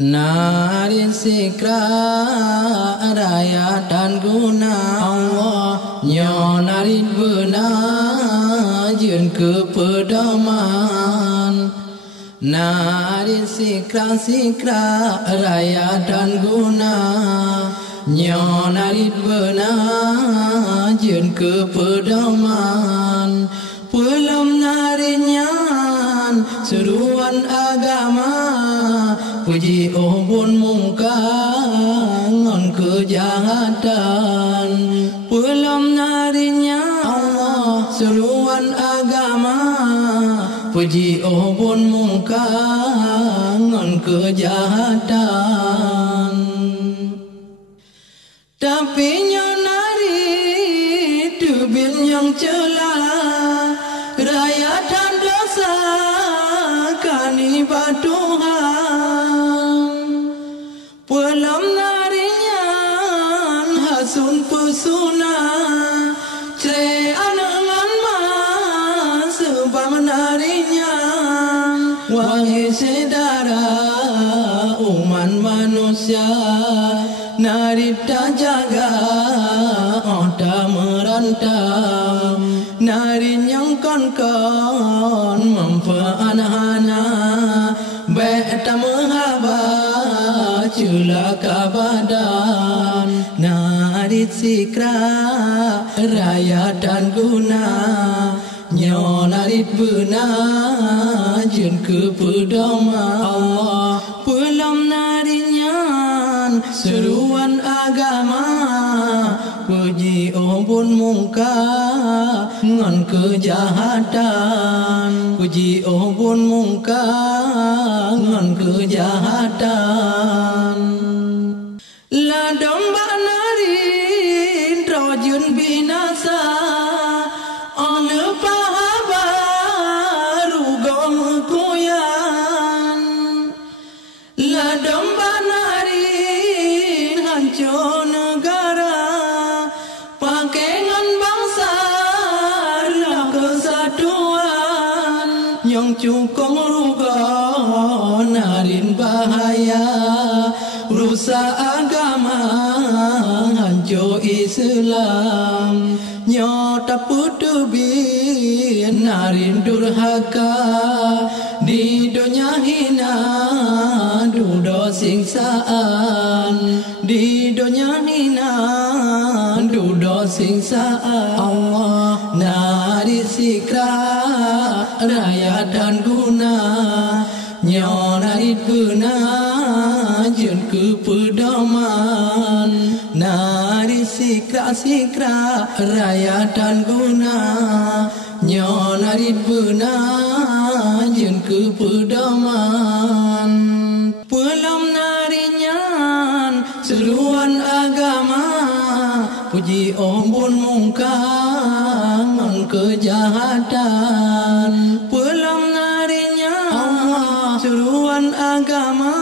Nari sikra raya dan guna Allah nyonarit benar jun ke pedoman. Nari sikra raya dan guna nyonarit benar jun ke pedoman. Pulam narinyan seruan agama puji ubun muka ngon kejahatan. Pulam narinya Allah seruan agama puji ubun muka ngon kejahatan. Tapi nyonari dubil yang celah raya dan dosa kani Tuhan. Pulam narinyan hasun pesona cre anangan mas sebab narinyan wangi sedara umat manusia narita jaga oda merantau narin yang kon mempeanahana beta menghaba cula kabadan. Narit sikra raya dan guna nyonarit benar jun ke pedoman Allah. Pulam narinyan seruan agama puji ubun muka ngon kejahatan. Puji ubun muka ngon kejahatan. La domba narin rojun binasa ole pahaba rugom kuyan. La domba narin hancur negara pakengan bangsa lah kesatuan yang cukong ruga narin bahaya rusak agama hancur Islam nyota putubin narin durhaka di dunia hina dudo singsaan di dunia hina dudo singsaan Allah. Nari sikra raya dan guna nyonarit benar jun ke pedoman. Nari sikra raya dan guna nyonarit benar jun ke pedoman. Pulam narinyan seruan agama puji ubun muka ngon kejahatan. Pulam narinyan seruan agama